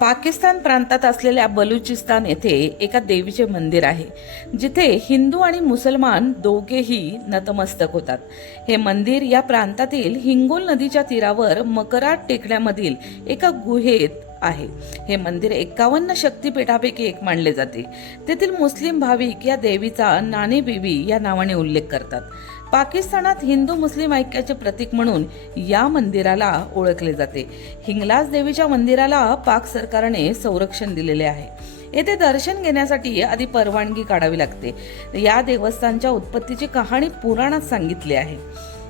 पाकिस्तान प्रांतात असलेल्या बलुचिस्तान येथे एका देवीचे मंदिर आहे जिथे हिंदू आणि मुसलमान दोघेही नतमस्तक होतात. हे मंदिर या प्रांतातील हिंगोल नदीच्या तीरावर मकराट टेकड्यामधील एका गुहेत आहे. हे मंदिर एकावन्न शक्तिपीठापैकी एक मानले जाते. तेथील मुस्लिम भाविक या देवीचा नाणे बीबी या नावाने उल्लेख करतात. पाकिस्तानात हिंदू मुस्लिम ऐक्याचे प्रतीक म्हणून या मंदिराला ओळखले जाते. हिंगलाज देवीच्या मंदिराला पाक सरकारने संरक्षण दिलेले आहे. येथे दर्शन घेण्यासाठी आधी परवानगी काढावी लागते. या देवस्थानच्या उत्पत्तीची कहाणी पुराणात सांगितली आहे.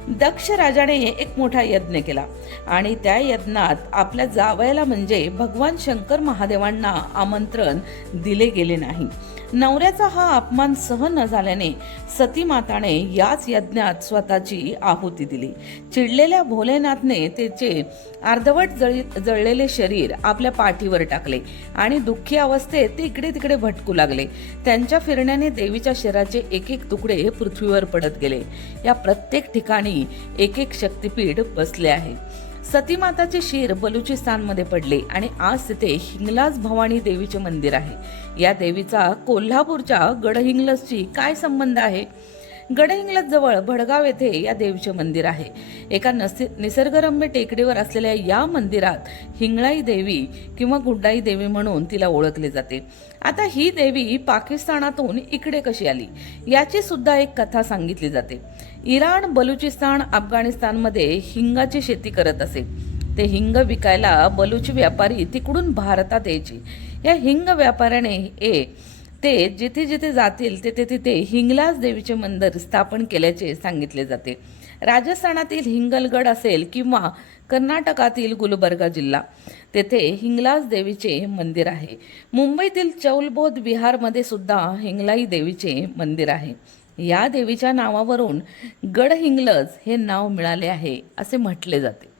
दक्ष राजाने एक मोठा यज्ञ केला. आणि त्या यज्ञात आपल्या जावयाला म्हणजे भगवान शंकर महादेवांना आमंत्रण दिले गेले नाही. नवऱ्याचा हा अपमान सहन न झाल्याने सती माताने याच यज्ञात स्वतःची आहुती दिली. चिडलेल्या भोलेनाथने त्याचे अर्धवट जळी जळलेले शरीर आपल्या पाठीवर टाकले आणि दुःखी अवस्थेत ते इकडे तिकडे भटकू लागले. त्यांच्या फिरण्याने देवीच्या शरीराचे एक एक तुकडे पृथ्वीवर पडत गेले. या प्रत्येक ठिकाणी एक एक शक्तिपीठ बसले आहे. सतीमाताचे शिर बलुचिस्तानमध्ये पडले आणि आज तिथे हिंगलाज भवानी देवीचे मंदिर आहे. या देवीचा कोल्हापूरच्या गडहिंग्लजशी काय संबंध आहे? गडहिंग्लजजवळ भडगाव येथे या देवीचे मंदिर आहे. एका निसर्गरम्य टेकडीवर असलेल्या या मंदिरात हिंगळाई देवी किंवा गुड्डाई देवी म्हणून तिला ओळखले जाते. आता ही देवी पाकिस्तानातून इकडे कशी आली? याची सुद्धा एक कथा सांगितली जाते. इराण बलुचिस्तान अफगाणिस्तानमध्ये हिंगाची शेती करत असे. ते हिंग विकायला बलुची व्यापारी तिकडून भारतात यायचे. या हिंग व्यापाऱ्याने ए ते जिथे जिथे जातील तिथे तिथे हिंगलाज देवीचे मंदिर स्थापन केल्याचे सांगितले जाते. राजस्थानातील हिंगलगड असेल किंवा कर्नाटकातील गुलबर्गा जिल्हा तेथे हिंगलाज देवीचे मंदिर आहे. मुंबईतील चौलबोध विहारमध्ये सुद्धा हिंगलाई देवीचे मंदिर आहे. या देवीच्या नावावरून गड हिंगलज हे नाव मिळाले आहे असे म्हटले जाते.